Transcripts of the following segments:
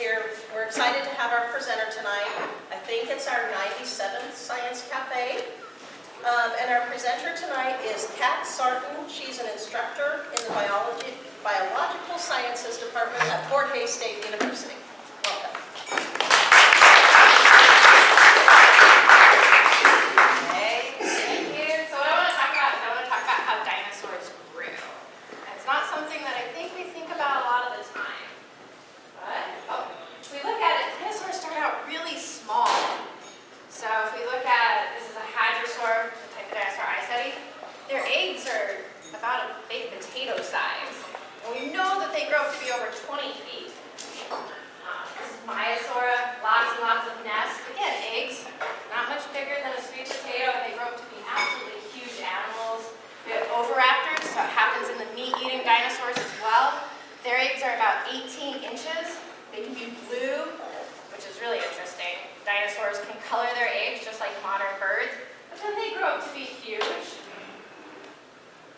here. We're excited to have our presenter tonight. I think it's our 97th Science Cafe. And our presenter tonight is Kat Sarton. She's an instructor in the Biological Sciences Department at Fort Hays State University. Welcome. Okay, thank you. So what I want to talk about is I want to talk about how dinosaurs grew. And it's not something that I think we think about a lot of the time. But if we look at it, dinosaurs started out really small. So if we look at, this is a hadrosaur, the type of dinosaur I study, their eggs are about a baked potato size. And we know that they grow up to be over 20 feet. This is Myosaura, lots and lots of nests. Again, eggs, not much bigger than a sweet potato, and they grow up to be absolutely huge animals. We have oviraptors, so it happens in the meat-eating dinosaurs as well. Their eggs are about 18 inches. They can be blue, which is really interesting. Dinosaurs can color their eggs just like modern birds, but then they grow up to be huge.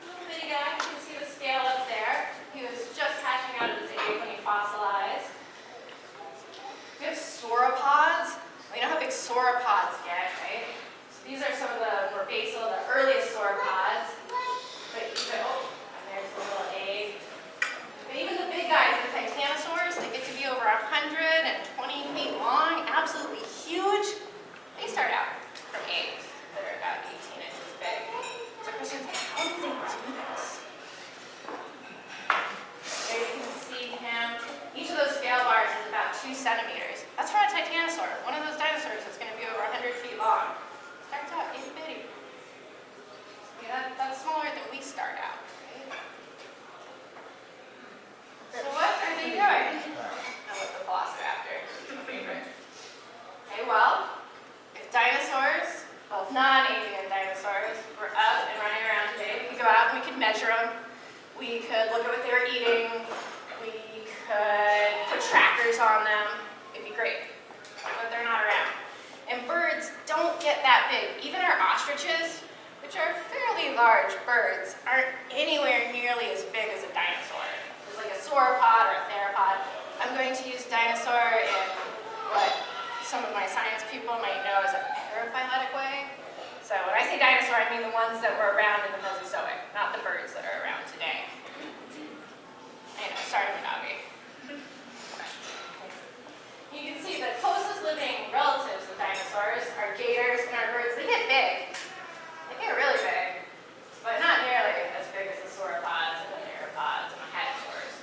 Little bitty guy, you can see the scale up there. He was just hatching out of his egg when he fossilized. We have sauropods. We know how big sauropods get, right? So these are some of the more basal, the earliest sauropods. But even, and there's the little egg. But even the big guys, the titanosaurs, they get to be over 120 feet long, absolutely huge. They start out from eggs that are about 18 inches big. So the question is, how do they do this? There you can see him. Each of those scale bars is about 2 centimeters. That's for a titanosaur, one of those dinosaurs that's going to be over 100 feet long. Starts out itty bitty. Yeah, that's smaller than we start out. So what are they doing? I love the velociraptor, my favorite. Okay, well, if dinosaurs, well, non-avian dinosaurs, were up and running around today, we could go out and we could measure them. We could look at what they were eating. We could put trackers on them. It'd be great, but they're not around. And birds don't get that big. Even our ostriches, which are fairly large birds, aren't anywhere nearly as big as a dinosaur. Like a sauropod or a theropod. I'm going to use dinosaur in what some of my science people might know as a paraphyletic way. So when I say dinosaur, I mean the ones that were around in the Mesozoic, not the birds that are around today. I know, sorry, Manabi. You can see the closest living relatives of dinosaurs are gators and our birds. They get big. They get really big, but not nearly as big as the sauropods and the theropods and the hadrosaurs.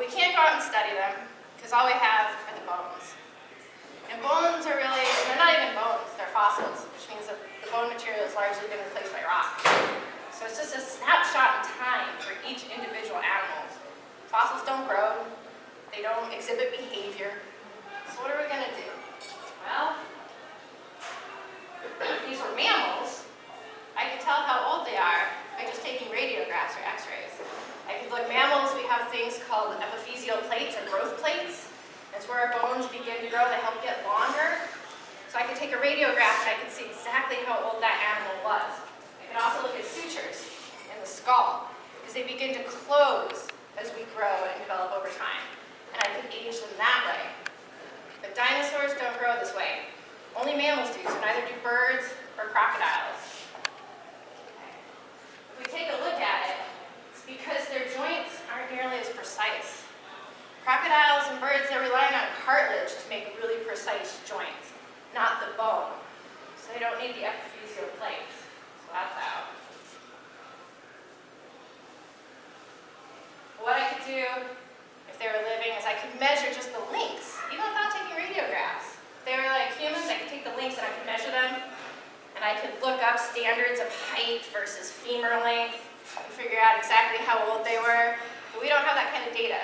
We can't go out and study them, because all we have are the bones. And bones are really, they're not even bones, they're fossils, which means that the bone material has largely been replaced by rock. So it's just a snapshot in time for each individual animal. Fossils don't grow, they don't exhibit behavior. So what are we going to do? Well, if these were mammals, I could tell how old they are by just taking radiographs or x-rays. I could look mammals, we have things called epiphyseal plates or growth plates. That's where our bones begin to grow, they help get longer. So I could take a radiograph and I could see exactly how old that animal was. I could also look at sutures in the skull, because they begin to close as we grow and develop over time. And I could age them that way. But dinosaurs don't grow this way. Only mammals do, so neither do birds or crocodiles. If we take a look at it, it's because their joints aren't nearly as precise. Crocodiles and birds, they're relying on cartilage to make really precise joints, not the bone. So they don't need the epiphyseal plates. So that's out. What I could do if they were living is I could measure just the links, even without taking radiographs. If they were like humans, I could take the links and I could measure them. And I could look up standards of height versus femur length and figure out exactly how old they were. But we don't have that kind of data.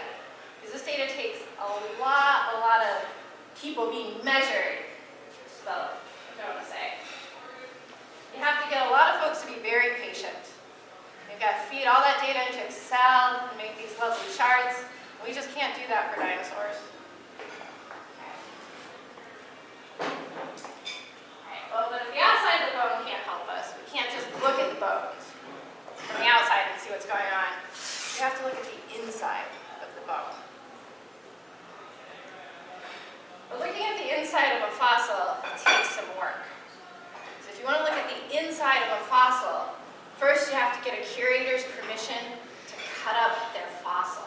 Because this data takes a lot of people being measured. So, I don't want to say. You have to get a lot of folks to be very patient. You've got to feed all that data into Excel and make these lovely charts. We just can't do that for dinosaurs. Well, but if the outside of the bone can't help us, we can't just look at the bones from the outside and see what's going on. We have to look at the inside of the bone. First, you have to get a curator's permission to cut up their fossil.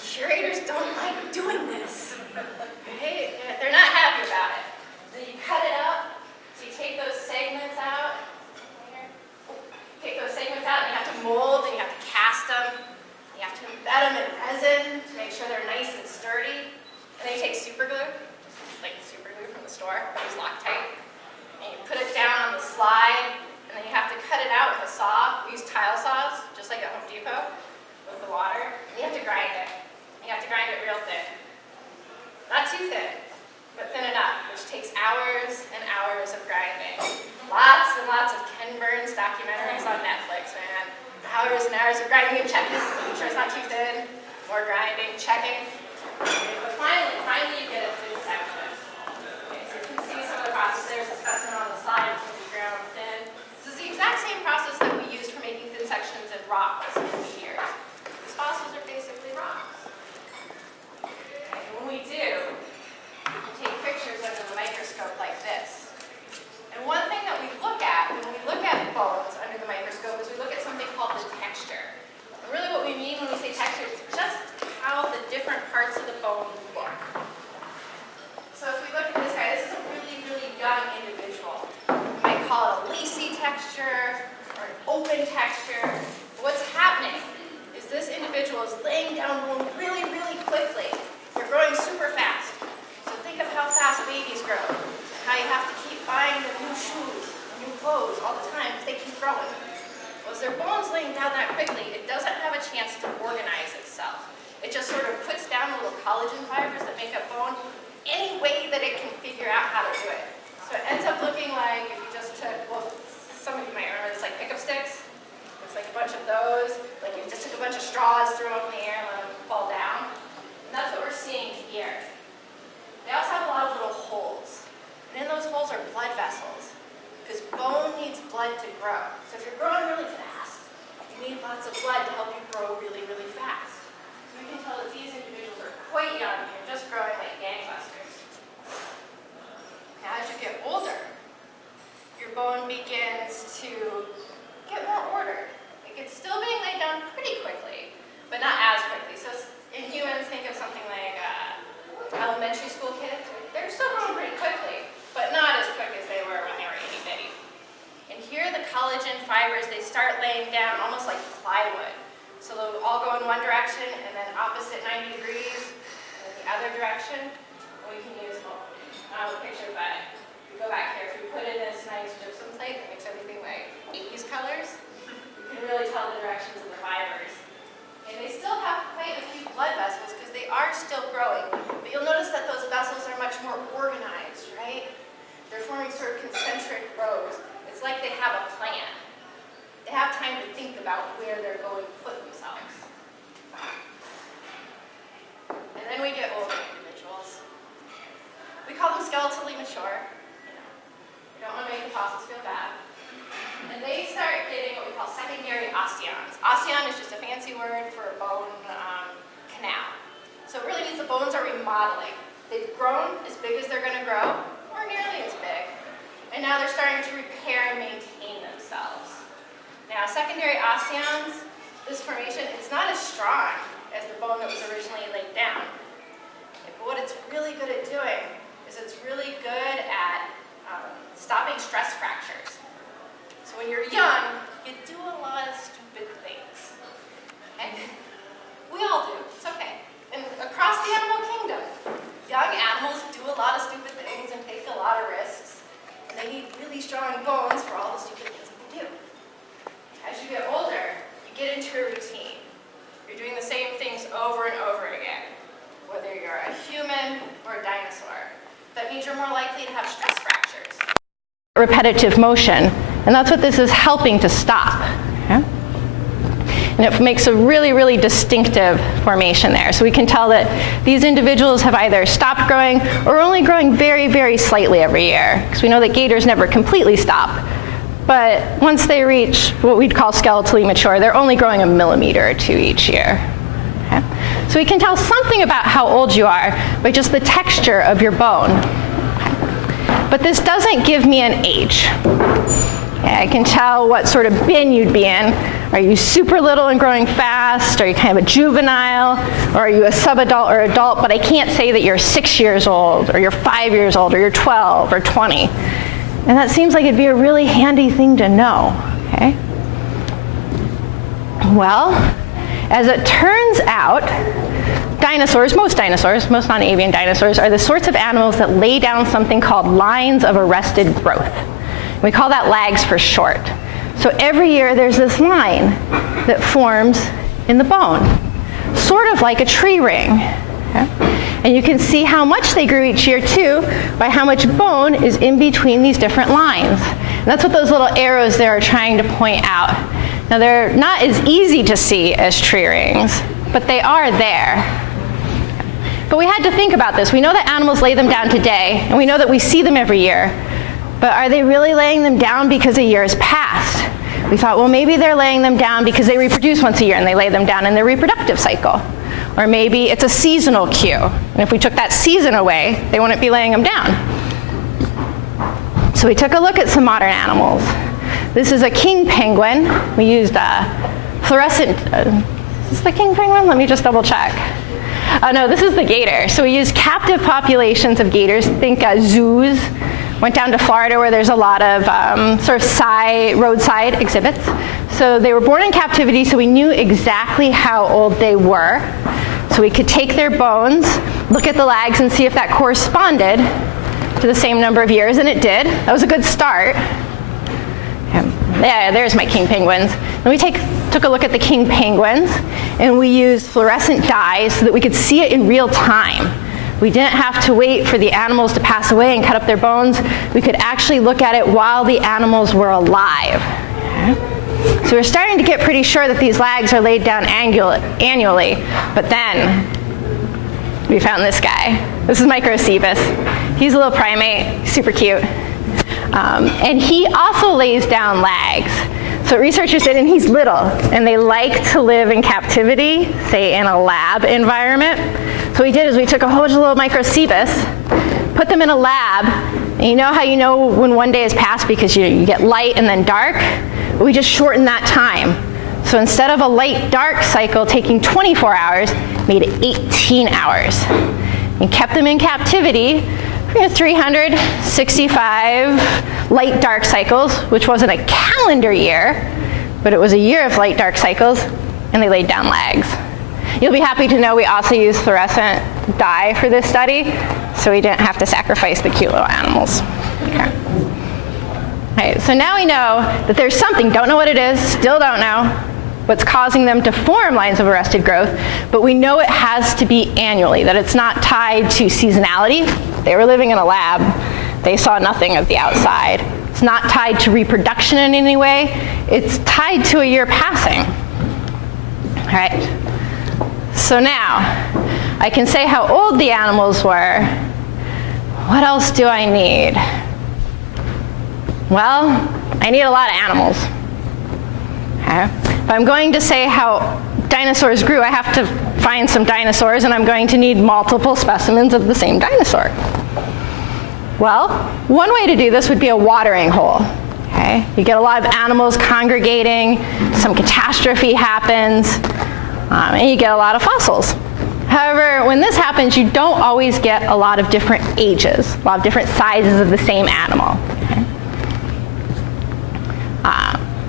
Curators don't like doing this, right? They're not happy about it. So you cut it up, so you take those segments out, and you have to mold, and you have to cast them. You have to embed them in resin to make sure they're nice and sturdy. And then you take super glue, like super glue from the store, it's Loctite, and you put it down on the slide, and then you have to cut it out with a saw. We use tile saws, just like at Home Depot, with the water. And you have to grind it. You have to grind it real thin. Not too thin, but thin enough, which takes hours and hours of grinding. Lots and lots of Ken Burns documentaries on Netflix, man. Hours and hours of grinding and checking. Make sure it's not too thin. More grinding, checking. But finally you get a thin section. Okay, so you can see some of the process. There's a specimen on the side, which is ground thin. This is the exact same process that we use for making thin sections in rocks and meteors. These fossils are basically rocks. Okay, and when we do, we can take pictures under the microscope like this. And one thing that we look at when we look at bones under the microscope is we look at something called the texture. And really what we mean when we say texture is just how the different parts of the bone look. So if we look at this guy, this is a really, really young individual. We might call it a lacy texture or an open texture. What's happening is this individual is laying down bone really, really quickly. They're growing super fast. So think of how fast babies grow. How you have to keep buying them new shoes, new clothes all the time because they keep growing. Well, as their bone's laying down that quickly, it doesn't have a chance to organize itself. It just sort of puts down the little collagen fibers that make up bone any way that it can figure out how to do it. So it ends up looking like if you just took, well, some of you might remember this, like pickup sticks. Looks like a bunch of those. Like you just took a bunch of straws, threw them up in the air, and let them fall down. And that's what we're seeing here. They also have a lot of little holes. And in those holes are blood vessels, because bone needs blood to grow. So if you're growing really fast, you need lots of blood to help you grow really, really fast. So we can tell that these individuals are quite young and just growing like gangbusters. Now, as you get older, your bone begins to get more ordered. Like it's still being laid down pretty quickly, but not as quickly. So in humans, think of something like elementary school kids. They're still growing pretty quickly, but not as quick as they were when they were itty-bitty. And here the collagen fibers, they start laying down almost like plywood. So they'll all go in one direction and then opposite 90 degrees in the other direction. And we can use, I don't have a picture, but if we go back here, if we put in this nice gypsum plate that makes everything like 80s colors, you can really tell the directions of the fibers. And they still have quite a few blood vessels because they are still growing. But you'll notice that those vessels are much more organized, right? They're forming sort of concentric rows. It's like they have a plan. They have time to think about where they're going to put themselves. And then we get older individuals. We call them skeletally mature. We don't want to make the fossils feel bad. And they start getting what we call secondary osteons. Osteon is just a fancy word for a bone canal. So it really means the bones are remodeling. They've grown as big as they're going to grow, or nearly as big. And now they're starting to repair and maintain themselves. Now, secondary osteons, this formation, it's not as strong as the bone that was originally laid down. But what it's really good at doing is it's really good at stopping stress fractures. So when you're young, you do a lot of stupid things. Okay? We all do. It's okay. And across the animal kingdom, young animals do a lot of stupid things and take a lot of risks. And they need really strong bones for all the stupid things that they do. As you get older, you get into a routine. You're doing the same things over and over again, whether you're a human or a dinosaur. That means you're more likely to have stress fractures. Repetitive motion, and that's what this is helping to stop. Okay? And it makes a really, really distinctive formation there. So we can tell that these individuals have either stopped growing or only growing very, very slightly every year. Because we know that gators never completely stop. But once they reach what we'd call skeletally mature, they're only growing 1 millimeter or 2 each year. Okay? So we can tell something about how old you are by just the texture of your bone. Okay? But this doesn't give me an age. Okay, I can tell what sort of bin you'd be in. Are you super little and growing fast? Are you kind of a juvenile? Or are you a subadult or adult? But I can't say that you're 6 years old, or you're 5 years old, or you're 12 or 20. And that seems like it'd be a really handy thing to know, okay? Well, as it turns out, dinosaurs, most non-avian dinosaurs, are the sorts of animals that lay down something called lines of arrested growth. We call that lags for short. So every year there's this line that forms in the bone, sort of like a tree ring. Okay? And you can see how much they grew each year too by how much bone is in between these different lines. And that's what those little arrows there are trying to point out. Now they're not as easy to see as tree rings, but they are there. But we had to think about this. We know that animals lay them down today, and we know that we see them every year. But are they really laying them down because a year has passed? We thought, well, maybe they're laying them down because they reproduce once a year and they lay them down in their reproductive cycle. Or maybe it's a seasonal cue. And if we took that season away, they wouldn't be laying them down. So we took a look at some modern animals. This is a king penguin. We used fluorescent, is this the king penguin? Let me just double check. No, this is the gator. So we used captive populations of gators, think zoos. Went down to Florida where there's a lot of sort of roadside exhibits. So they were born in captivity, so we knew exactly how old they were. So we could take their bones, look at the lags, and see if that corresponded to the same number of years, and it did. That was a good start. Yeah, there's my king penguins. Then we took a look at the king penguins, and we used fluorescent dyes so that we could see it in real time. We didn't have to wait for the animals to pass away and cut up their bones. We could actually look at it while the animals were alive. Okay? So we're starting to get pretty sure that these lags are laid down annually, but then we found this guy. This is Microcebus. He's a little primate, super cute. And he also lays down lags. So researchers did, and he's little, and they like to live in captivity, say in a lab environment. So what we did is we took a whole bunch of little Microcebus, put them in a lab, and you know how you know when one day has passed because you get light and then dark? But we just shortened that time. So instead of a light-dark cycle taking 24 hours, made it 18 hours. And kept them in captivity for 365 light-dark cycles, which wasn't a calendar year, but it was a year of light-dark cycles, and they laid down lags. You'll be happy to know we also used fluorescent dye for this study, so we didn't have to sacrifice the cute little animals. Okay. All right, so now we know that there's something, don't know what it is, still don't know what's causing them to form lines of arrested growth, but we know it has to be annually, that it's not tied to seasonality. They were living in a lab. They saw nothing of the outside. It's not tied to reproduction in any way. It's tied to a year passing. All right. So now, I can say how old the animals were. What else do I need? Well, I need a lot of animals. Okay. If I'm going to say how dinosaurs grew, I have to find some dinosaurs, and I'm going to need multiple specimens of the same dinosaur. Well, one way to do this would be a watering hole. Okay? You get a lot of animals congregating, some catastrophe happens, and you get a lot of fossils. However, when this happens, you don't always get a lot of different ages, a lot of different sizes of the same animal. Okay?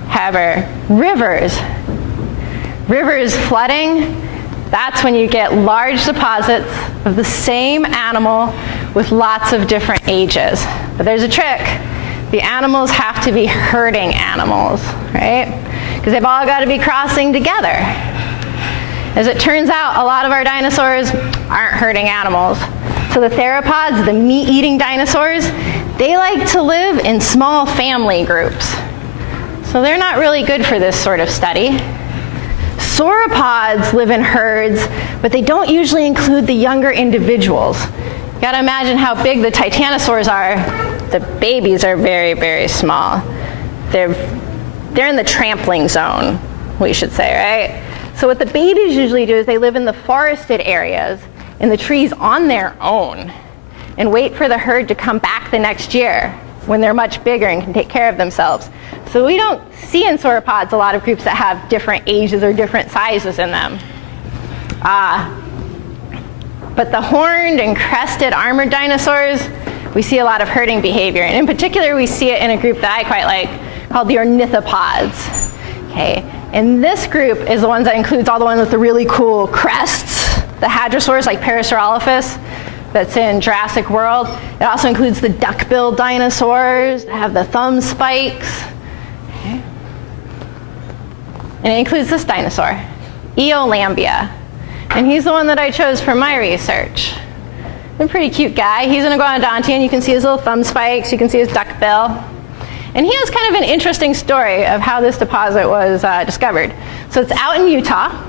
However, rivers flooding, that's when you get large deposits of the same animal with lots of different ages. But there's a trick. The animals have to be herding animals, right? Because they've all got to be crossing together. As it turns out, a lot of our dinosaurs aren't herding animals. So the theropods, the meat-eating dinosaurs, they like to live in small family groups. So they're not really good for this sort of study. Sauropods live in herds, but they don't usually include the younger individuals. You gotta imagine how big the titanosaurs are. The babies are very, very small. They're in the trampling zone, we should say, right? So what the babies usually do is they live in the forested areas, in the trees on their own, and wait for the herd to come back the next year when they're much bigger and can take care of themselves. So we don't see in sauropods a lot of groups that have different ages or different sizes in them. But the horned and crested armored dinosaurs, we see a lot of herding behavior. And in particular, we see it in a group that I quite like called the ornithopods. Okay. And this group is the ones that includes all the ones with the really cool crests, the hadrosaurs like Parasaurolophus that's in Jurassic World. It also includes the duck-billed dinosaurs that have the thumb spikes. Okay. And it includes this dinosaur, Eolambia. And he's the one that I chose for my research. A pretty cute guy. He's an iguanodontian. You can see his little thumb spikes. You can see his duck bill. And he has kind of an interesting story of how this deposit was discovered. So it's out in Utah,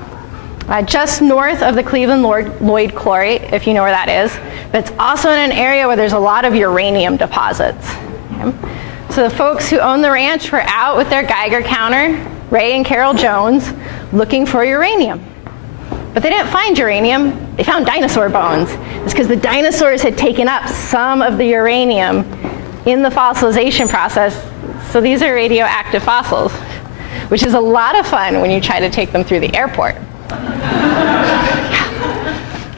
just north of the Cleveland Lloyd Quarry, if you know where that is. But it's also in an area where there's a lot of uranium deposits. Okay. So the folks who own the ranch were out with their Geiger counter, Ray and Carol Jones, looking for uranium. But they didn't find uranium, they found dinosaur bones. It's because the dinosaurs had taken up some of the uranium in the fossilization process. So these are radioactive fossils, which is a lot of fun when you try to take them through the airport.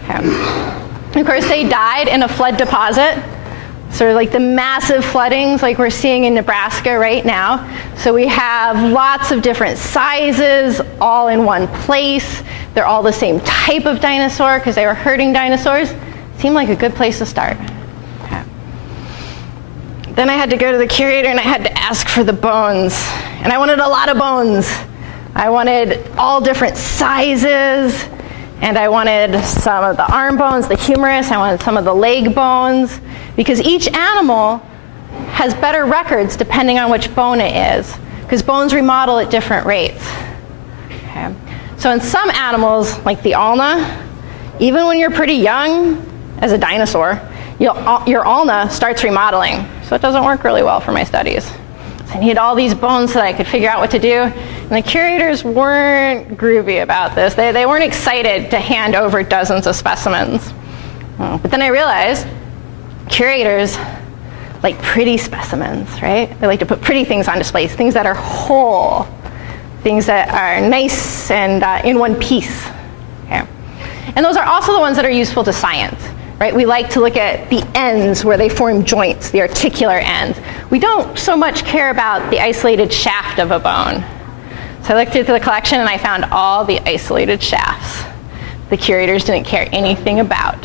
Okay. Of course, they died in a flood deposit. So like the massive floodings like we're seeing in Nebraska right now. So we have lots of different sizes all in one place. They're all the same type of dinosaur because they were herding dinosaurs. Seemed like a good place to start. Okay. Then I had to go to the curator and I had to ask for the bones. And I wanted a lot of bones. I wanted all different sizes. And I wanted some of the arm bones, the humerus. I wanted some of the leg bones. Because each animal has better records depending on which bone it is. Because bones remodel at different rates. Okay. So in some animals, like the ulna, even when you're pretty young as a dinosaur, your ulna starts remodeling. So it doesn't work really well for my studies. So I needed all these bones so that I could figure out what to do. And the curators weren't groovy about this. They weren't excited to hand over dozens of specimens. But then I realized curators like pretty specimens, right? They like to put pretty things on displays, things that are whole, things that are nice and in one piece. Okay. And those are also the ones that are useful to science, right? We like to look at the ends where they form joints, the articular ends. We don't so much care about the isolated shaft of a bone. So I looked through the collection and I found all the isolated shafts the curators didn't care anything about.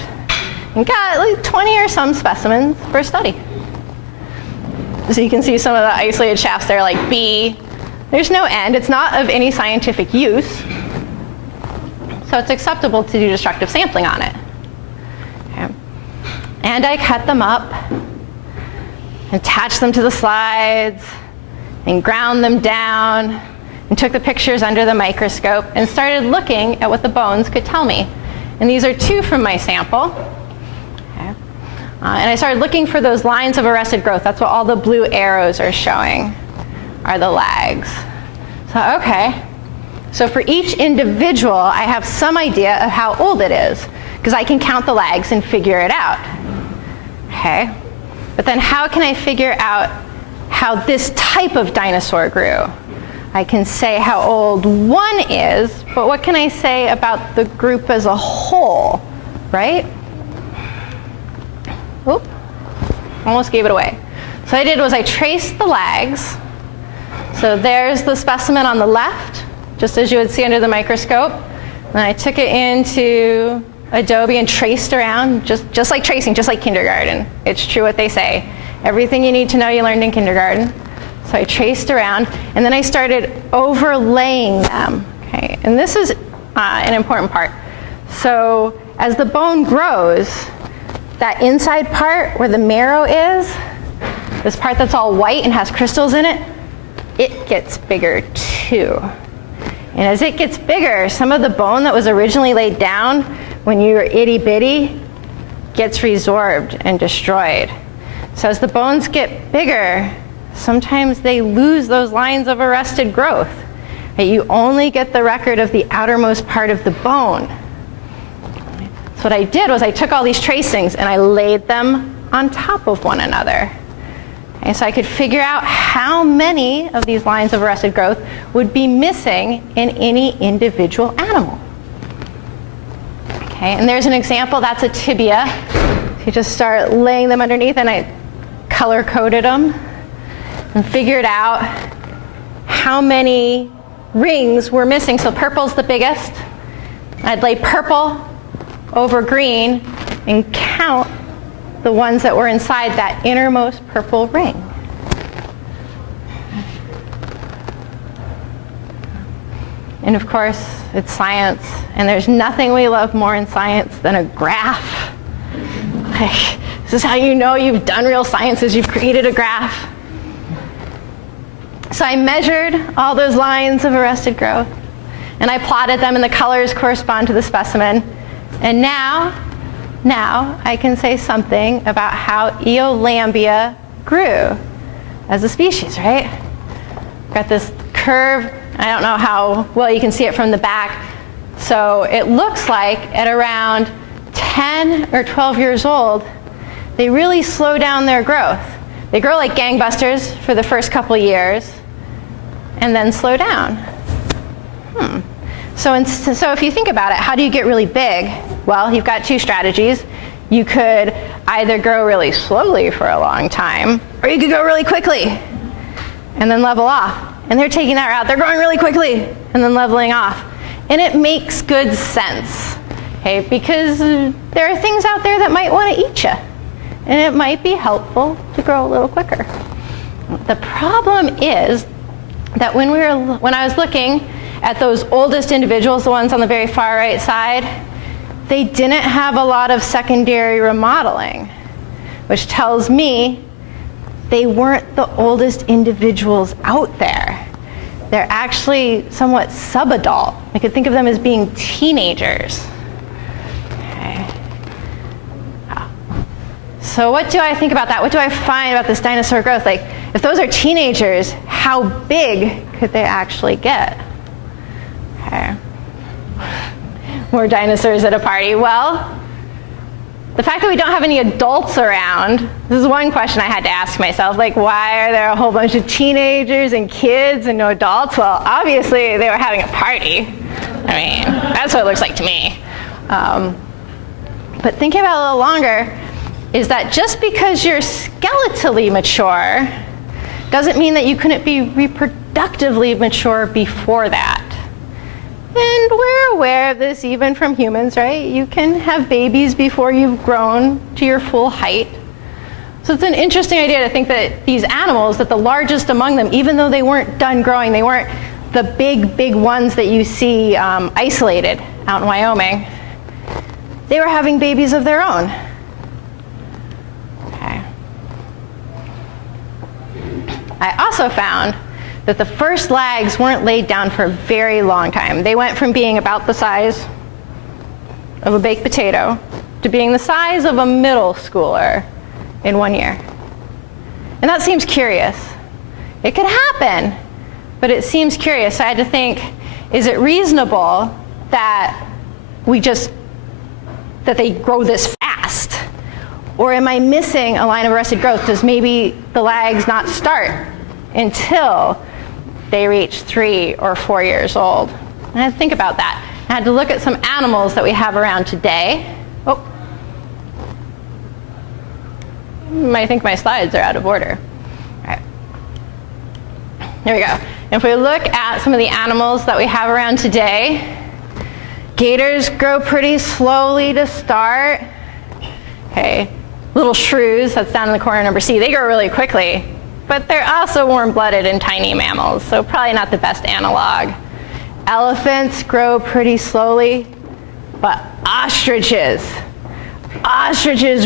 And got like 20 or some specimens for a study. So you can see some of the isolated shafts there, like B. There's no end. It's not of any scientific use. So it's acceptable to do destructive sampling on it. Okay. And I cut them up, attached them to the slides, and ground them down, and took the pictures under the microscope, and started looking at what the bones could tell me. And these are two from my sample. Okay. And I started looking for those lines of arrested growth. That's what all the blue arrows are showing, are the lags. So, okay. So for each individual, I have some idea of how old it is, because I can count the lags and figure it out. Okay. But then how can I figure out how this type of dinosaur grew? I can say how old one is, but what can I say about the group as a whole, right? Oop, almost gave it away. So what I did was I traced the lags. So there's the specimen on the left, just as you would see under the microscope. And I took it into Adobe and traced around, just like tracing, just like kindergarten. It's true what they say. Everything you need to know you learned in kindergarten. So I traced around, and then I started overlaying them. Okay, and this is an important part. So as the bone grows, that inside part where the marrow is, this part that's all white and has crystals in it, it gets bigger too. And as it gets bigger, some of the bone that was originally laid down when you were itty bitty gets resorbed and destroyed. So as the bones get bigger, sometimes they lose those lines of arrested growth. You only get the record of the outermost part of the bone. So what I did was I took all these tracings and I laid them on top of one another. Okay, so I could figure out how many of these lines of arrested growth would be missing in any individual animal. Okay, and there's an example, that's a tibia. You just start laying them underneath, and I color-coded them and figured out how many rings were missing. So purple's the biggest. I'd lay purple over green and count the ones that were inside that innermost purple ring. And of course, it's science, and there's nothing we love more in science than a graph. Like, this is how you know you've done real science, is you've created a graph. So I measured all those lines of arrested growth, and I plotted them, and the colors correspond to the specimen. And now I can say something about how Eolambia grew as a species, right? Got this curve. I don't know how well you can see it from the back. So it looks like at around 10 or 12 years old, they really slow down their growth. They grow like gangbusters for the first couple years and then slow down. So if you think about it, how do you get really big? Well, you've got two strategies. You could either grow really slowly for a long time, or you could go really quickly and then level off. And they're taking that route. They're growing really quickly and then leveling off. And it makes good sense, okay? Because there are things out there that might want to eat you. And it might be helpful to grow a little quicker. The problem is that when I was looking at those oldest individuals, the ones on the very far right side, they didn't have a lot of secondary remodeling, which tells me they weren't the oldest individuals out there. They're actually somewhat subadult. I could think of them as being teenagers. Okay. So what do I think about that? What do I find about this dinosaur growth? Like, if those are teenagers, how big could they actually get? Okay. More dinosaurs at a party. Well, the fact that we don't have any adults around, this is one question I had to ask myself, like, why are there a whole bunch of teenagers and kids and no adults? Well, obviously they were having a party. I mean, that's what it looks like to me. But thinking about it a little longer, is that just because you're skeletally mature doesn't mean that you couldn't be reproductively mature before that. And we're aware of this even from humans, right? You can have babies before you've grown to your full height. So it's an interesting idea to think that these animals, that the largest among them, even though they weren't done growing, they weren't the big ones that you see isolated out in Wyoming, they were having babies of their own. Okay. I also found that the first lags weren't laid down for a very long time. They went from being about the size of a baked potato to being the size of a middle schooler in 1 year. And that seems curious. It could happen, but it seems curious. So I had to think, is it reasonable that they grow this fast? Or am I missing a line of arrested growth? Does maybe the lags not start until they reach 3 or 4 years old? And I had to think about that. I had to look at some animals that we have around today. Oh, I think my slides are out of order. All right. There we go. If we look at some of the animals that we have around today, gators grow pretty slowly to start. Okay, little shrews, that's down in the corner number C, they grow really quickly. But they're also warm-blooded and tiny mammals, so probably not the best analog. Elephants grow pretty slowly, but ostriches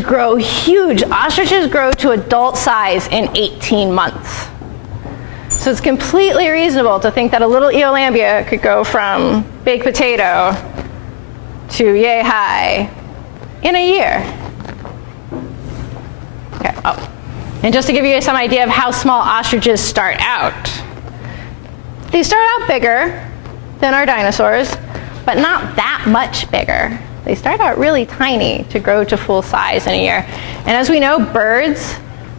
grow huge. Ostriches grow to adult size in 18 months. So it's completely reasonable to think that a little Eolambia could go from baked potato to yay high in a year. Okay. Oh. And just to give you some idea of how small ostriches start out, they start out bigger than our dinosaurs, but not that much bigger. They start out really tiny to grow to full size in a year. And as we know, birds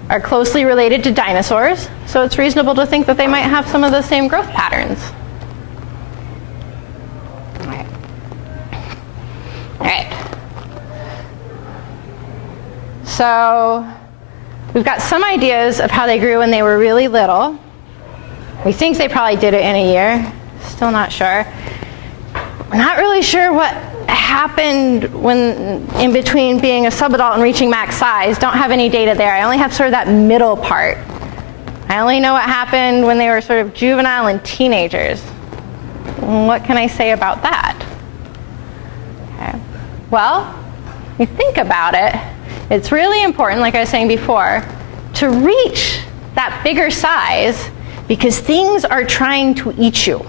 are closely related to dinosaurs, so it's reasonable to think that they might have some of the same growth patterns. All right. So we've got some ideas of how they grew when they were really little. We think they probably did it in a year. Still not sure. We're not really sure what happened when in between being a subadult and reaching max size. Don't have any data there. I only have sort of that middle part. I only know what happened when they were sort of juvenile and teenagers. What can I say about that? Okay. Well, when you think about it, it's really important, like I was saying before, to reach that bigger size because things are trying to eat you,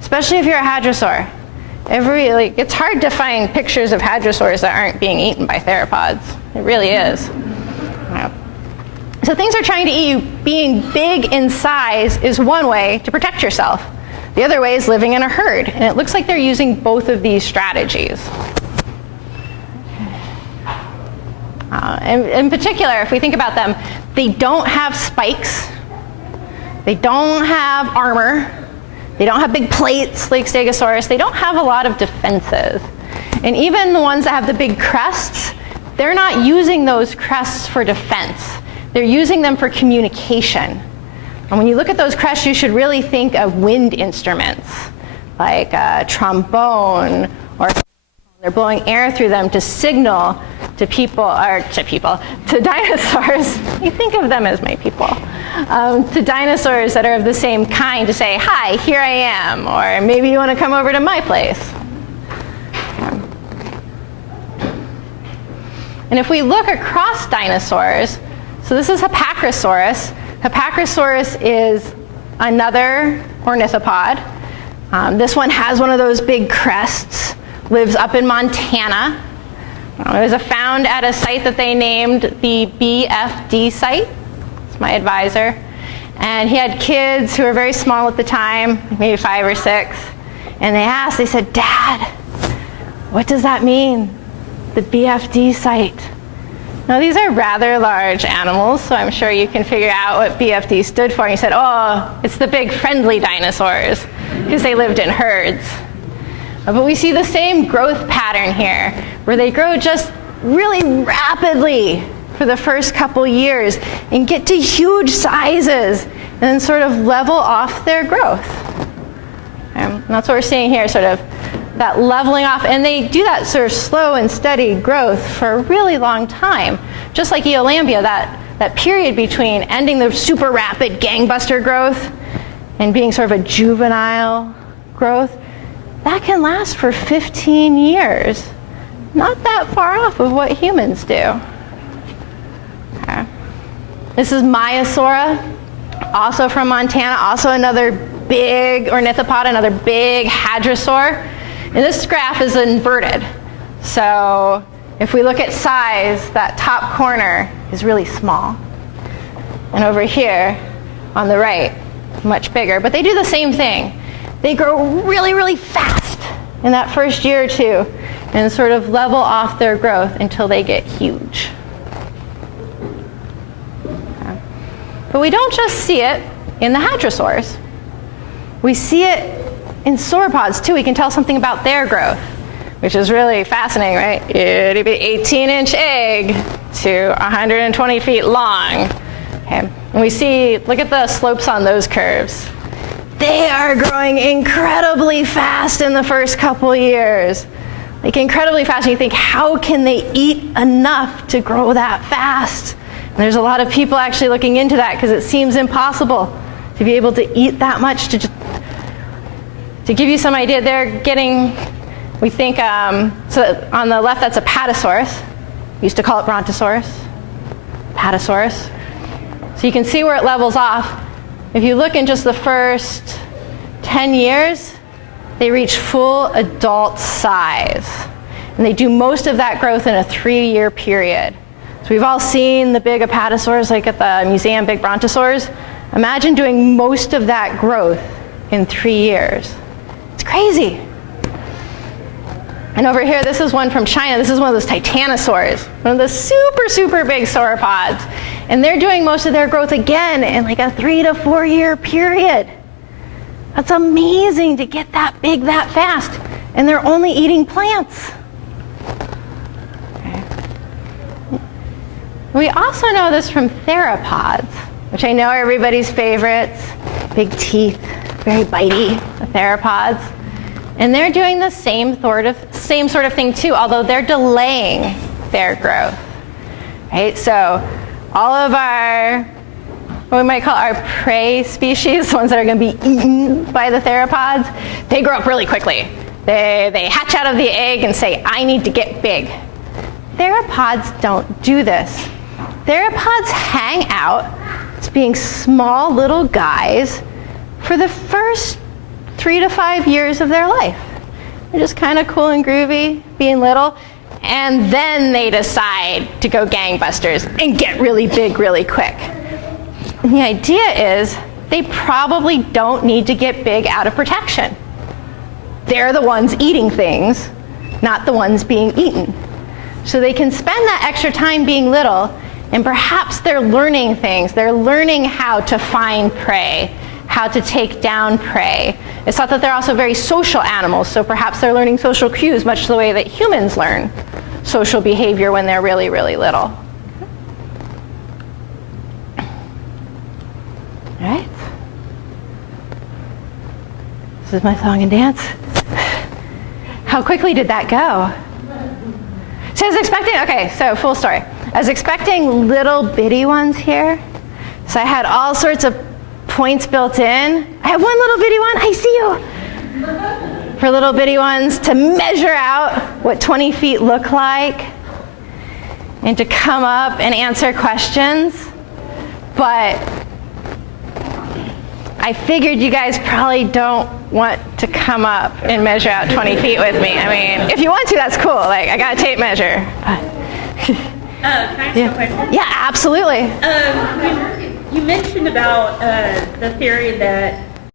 especially if you're a hadrosaur. It's hard to find pictures of hadrosaurs that aren't being eaten by theropods. It really is. So things are trying to eat you. Being big in size is one way to protect yourself. The other way is living in a herd, and it looks like they're using both of these strategies. In particular, if we think about them, they don't have spikes, they don't have armor, they don't have big plates like Stegosaurus, they don't have a lot of defenses. And even the ones that have the big crests, they're not using those crests for defense. They're using them for communication. And when you look at those crests, you should really think of wind instruments, like a trombone, or they're blowing air through them to signal to to dinosaurs. You think of them as my people. To dinosaurs that are of the same kind to say, hi, here I am, or maybe you want to come over to my place. And if we look across dinosaurs, so this is Hipparchosaurus. Hipparchosaurus is another ornithopod. This one has one of those big crests, lives up in Montana. It was found at a site that they named the BFD site. It's my advisor. And he had kids who were very small at the time, maybe 5 or 6. And they said, Dad, what does that mean, the BFD site? Now, these are rather large animals, so I'm sure you can figure out what BFD stood for. And he said, oh, it's the big friendly dinosaurs, because they lived in herds. But we see the same growth pattern here, where they grow just really rapidly for the first couple years and get to huge sizes and then sort of level off their growth. And that's what we're seeing here, sort of that leveling off. And they do that sort of slow and steady growth for a really long time. Just like Eolambia, that period between ending the super rapid gangbuster growth and being sort of a juvenile growth, that can last for 15 years. Not that far off of what humans do. Okay. This is Maiasaura, also from Montana, also another big ornithopod, another big hadrosaur. And this graph is inverted. So if we look at size, that top corner is really small. And over here on the right, much bigger. But they do the same thing. They grow really, really fast in that first year or two and sort of level off their growth until they get huge. Okay. But we don't just see it in the hadrosaurs. We see it in sauropods too. We can tell something about their growth, which is really fascinating, right? It'd be 18-inch egg to 120 feet long. Okay. And we see, look at the slopes on those curves. They are growing incredibly fast in the first couple years. Like incredibly fast. And you think, how can they eat enough to grow that fast? And there's a lot of people actually looking into that because it seems impossible to be able to eat that much. To give you some idea, they're getting, we think, so on the left that's a Apatosaurus. We used to call it Brontosaurus. Apatosaurus. So you can see where it levels off. If you look in just the first 10 years, they reach full adult size. And they do most of that growth in a 3-year period. So we've all seen the big Apatosaurs, like at the museum, big Brontosaurs. Imagine doing most of that growth in 3 years. It's crazy. And over here, this is one from China. This is one of those Titanosaurs, one of the super, super big sauropods. And they're doing most of their growth again in like a 3 to 4 year period. That's amazing to get that big that fast. And they're only eating plants. Okay. We also know this from theropods, which I know are everybody's favorites. Big teeth, very bitey, the theropods. And they're doing the same sort of thing too, although they're delaying their growth. Right? So all of our, what we might call our prey species, the ones that are going to be eaten by the theropods, they grow up really quickly. They hatch out of the egg and say, I need to get big. Theropods don't do this. Theropods hang out as being small little guys for the first 3 to 5 years of their life. They're just kind of cool and groovy, being little, and then they decide to go gangbusters and get really big really quick. And the idea is they probably don't need to get big out of protection. They're the ones eating things, not the ones being eaten. So they can spend that extra time being little, and perhaps they're learning things. They're learning how to find prey, how to take down prey. It's thought that they're also very social animals, so perhaps they're learning social cues much the way that humans learn social behavior when they're really, really little. All right. This is my song and dance. How quickly did that go? So I was expecting, okay, so full story. I was expecting little bitty ones here. So I had all sorts of points built in. I have one little bitty one, I see you. For little bitty ones to measure out what 20 feet look like and to come up and answer questions. But I figured you guys probably don't want to come up and measure out 20 feet with me. I mean, if you want to, that's cool. Like, I got a tape measure. Can I ask you a question? Yeah, absolutely. You mentioned about the theory that